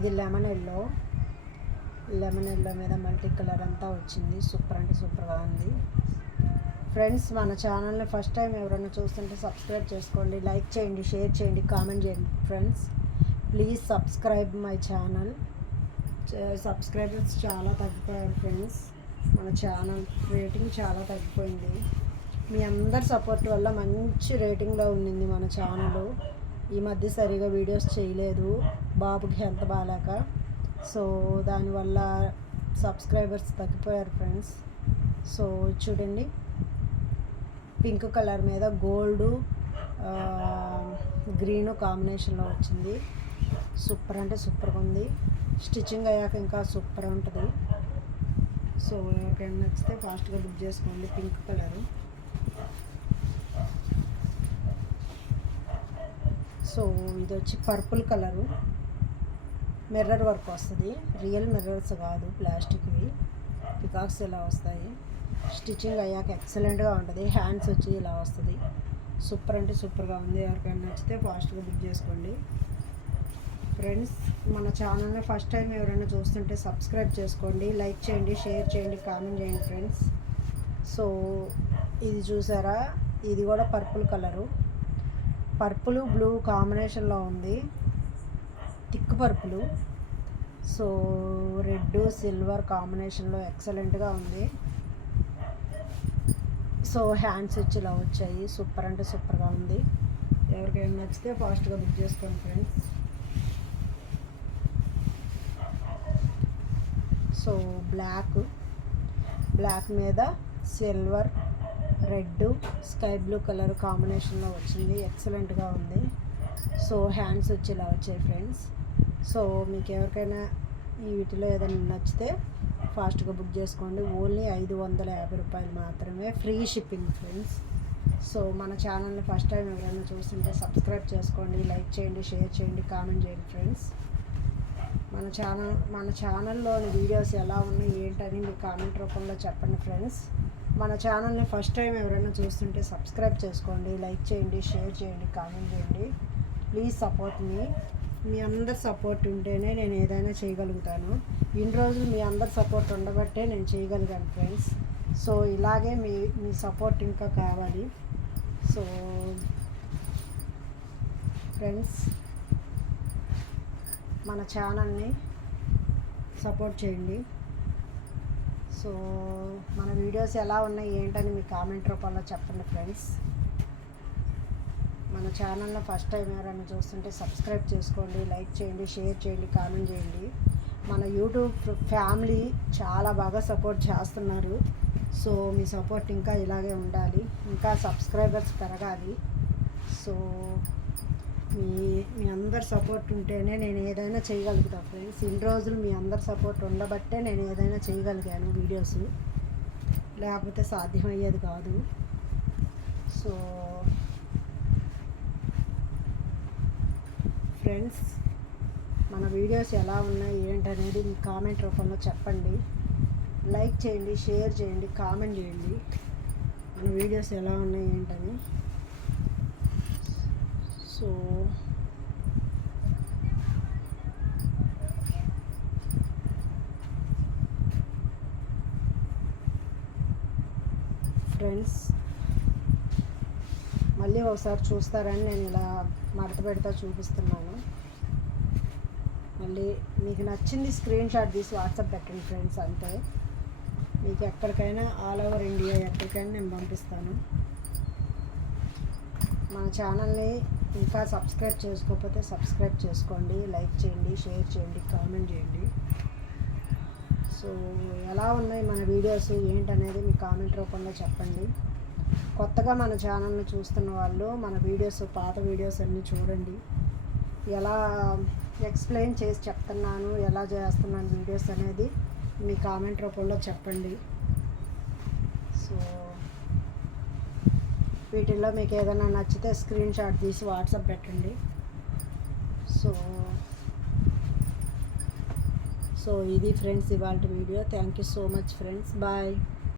ఇది lemon yellow మీద multi colour అంతా వచ్చింది. సూపర్ అంటే సూపర్గా ఉంది ఫ్రెండ్స్. మన ఛానల్ని ఫస్ట్ టైం ఎవరైనా చూస్తుంటే సబ్స్క్రైబ్ చేసుకోండి, లైక్ చేయండి, షేర్ చేయండి, కామెంట్ చేయండి friends. Please subscribe my channel. Subscribers చాలా తగ్గిపోయారు ఫ్రెండ్స్. మన ఛానల్ రేటింగ్ చాలా తగ్గిపోయింది. మీ అందరి సపోర్ట్ వల్ల మంచి రేటింగ్లో ఉండింది మన ఛానల్. ఈ మధ్య సరిగా వీడియోస్ చేయలేదు, బాబుకి హెల్త్ బాగాలేక. సో దానివల్ల సబ్స్క్రైబర్స్ తగ్గిపోయారు ఫ్రెండ్స్. సో చూడండి, పింక్ కలర్ మీద గోల్డ్ గ్రీను కాంబినేషన్లో వచ్చింది. సూపర్ అంటే సూపర్గా ఉంది. స్టిచ్చింగ్ అయ్యాక ఇంకా సూపర్ ఉంటుంది. సో ఎవరికైనా నచ్చితే ఫాస్ట్గా బుక్ చేసుకోండి. Pink colour. సో ఇది వచ్చి పర్పుల్ కలరు, మిర్రర్ వర్క్ వస్తుంది. రియల్ మిర్రర్స్ కాదు, ప్లాస్టిక్వి. పికాక్స్ ఇలా వస్తాయి. స్టిచ్చింగ్ అయ్యాక ఎక్సలెంట్గా ఉంటుంది. హ్యాండ్స్ వచ్చి ఇలా వస్తుంది. సూపర్ అంటే సూపర్గా ఉంది. ఎవరికైనా నచ్చితే ఫాస్ట్గా బుక్ చేసుకోండి ఫ్రెండ్స్. మన ఛానల్ని ఫస్ట్ టైం ఎవరైనా చూస్తుంటే సబ్స్క్రైబ్ చేసుకోండి, లైక్ చేయండి, షేర్ చేయండి, కామెంట్ చేయండి ఫ్రెండ్స్. సో ఇది చూసారా, ఇది కూడా పర్పుల్ కలరు. పర్పుల్ బ్లూ కాంబినేషన్లో ఉంది, thick purple. So red silver కాంబినేషన్లో ఎక్సలెంట్గా ఉంది. సో హ్యాండ్స్ వచ్చి ఇలా వచ్చాయి. సూపర్ అంటే సూపర్గా ఉంది. ఎవరికైనా నచ్చితే ఫాస్ట్గా బుక్ చేసుకోండి ఫ్రెండ్స్. సో బ్లాక్ మీద silver, red, sky blue colour కాంబినేషన్లో వచ్చింది. ఎక్సలెంట్గా ఉంది. సో హ్యాండ్స్ వచ్చి ఇలా వచ్చాయి ఫ్రెండ్స్. సో మీకు ఎవరికైనా ఈ వీటిలో ఏదైనా నచ్చితే ఫాస్ట్గా బుక్ చేసుకోండి. ఓన్లీ 550 రూపాయలు మాత్రమే, ఫ్రీ షిప్పింగ్ ఫ్రెండ్స్. సో మన ఛానల్ని ఫస్ట్ టైం ఎవరైనా చూస్తుంటే సబ్స్క్రైబ్ చేసుకోండి, లైక్ చేయండి, షేర్ చేయండి, కామెంట్ చేయండి ఫ్రెండ్స్. మన ఛానల్లోని వీడియోస్ ఎలా ఉన్నాయి ఏంటని మీ కామెంట్ రూపంలో చెప్పండి ఫ్రెండ్స్. మన ఛానల్ని ఫస్ట్ టైం ఎవరైనా చూస్తుంటే సబ్స్క్రైబ్ చేసుకోండి, లైక్ చేయండి, షేర్ చేయండి, కామెంట్ చేయండి. ప్లీజ్ సపోర్ట్ మీ. మీ అందరి సపోర్ట్ ఉంటేనే నేను ఏదైనా చేయగలుగుతాను. ఇన్ని రోజులు మీ అందరి సపోర్ట్ ఉండబట్టే నేను చేయగలిగాను ఫ్రెండ్స్. సో ఇలాగే మీ సపోర్ట్ ఇంకా కావాలి. సో ఫ్రెండ్స్, మన ఛానల్ని సపోర్ట్ చేయండి. సో మన వీడియోస్ ఎలా ఉన్నాయి ఏంటని మీ కామెంట్ రూపంలో చెప్పండి ఫ్రెండ్స్. మన ఛానల్లో ఫస్ట్ టైం ఎవరైనా చూస్తుంటే సబ్స్క్రైబ్ చేసుకోండి, లైక్ చేయండి, షేర్ చేయండి, కామెంట్ చేయండి. మన యూట్యూబ్ ఫ్యామిలీ చాలా బాగా సపోర్ట్ చేస్తున్నారు. సో మీ సపోర్ట్ ఇంకా ఇలాగే ఉండాలి, ఇంకా సబ్స్క్రైబర్స్ పెరగాలి. సో మీ అందరి సపోర్ట్ ఉంటేనే నేను ఏదైనా చేయగలుగుతాను ఫ్రెండ్స్. ఇన్ని రోజులు మీ అందరి సపోర్ట్ ఉండబట్టే నేను ఏదైనా చేయగలిగాను వీడియోస్, లేకపోతే సాధ్యమయ్యేది కాదు. సో ఫ్రెండ్స్, మన వీడియోస్ ఎలా ఉన్నాయి ఏంటనేది మీ కామెంట్ రూపంలో చెప్పండి. లైక్ చేయండి, షేర్ చేయండి, కామెంట్ చేయండి. మన వీడియోస్ ఎలా ఉన్నాయి ఏంటని. సో ఫ్రెండ్స్, మళ్ళీ ఒకసారి చూస్తారని నేను ఇలా మడత పెడతా చూపిస్తున్నాను. మళ్ళీ మీకు నచ్చింది స్క్రీన్ షాట్ తీసి వాట్సాప్ పెట్టండి ఫ్రెండ్స్. అంతే, మీకు ఎక్కడికైనా ఆల్ ఓవర్ ఇండియా ఎక్కడికైనా నేను పంపిస్తాను. మన ఛానల్ని ఇంకా సబ్స్క్రైబ్ చేసుకోకపోతే సబ్స్క్రైబ్ చేసుకోండి, లైక్ చేయండి, షేర్ చేయండి, కామెంట్ చేయండి. సో ఎలా ఉన్నాయి మన వీడియోస్ ఏంటనేది మీ కామెంట్ రూపంలో చెప్పండి. కొత్తగా మన ఛానల్ని చూస్తున్న వాళ్ళు మన వీడియోస్, పాత వీడియోస్ అన్నీ చూడండి. ఎలా ఎక్స్ప్లెయిన్ చేసి చెప్తున్నాను, ఎలా చేస్తున్నాను వీడియోస్ అనేది మీ కామెంట్ రూపంలో చెప్పండి. సో వీటిల్లో మీకు ఏదైనా నచ్చితే స్క్రీన్ షాట్ తీసి వాట్సాప్ పెట్టండి. సో ఇది ఫ్రెండ్స్ ఇవాళ వీడియో. Thank you so much friends. Bye.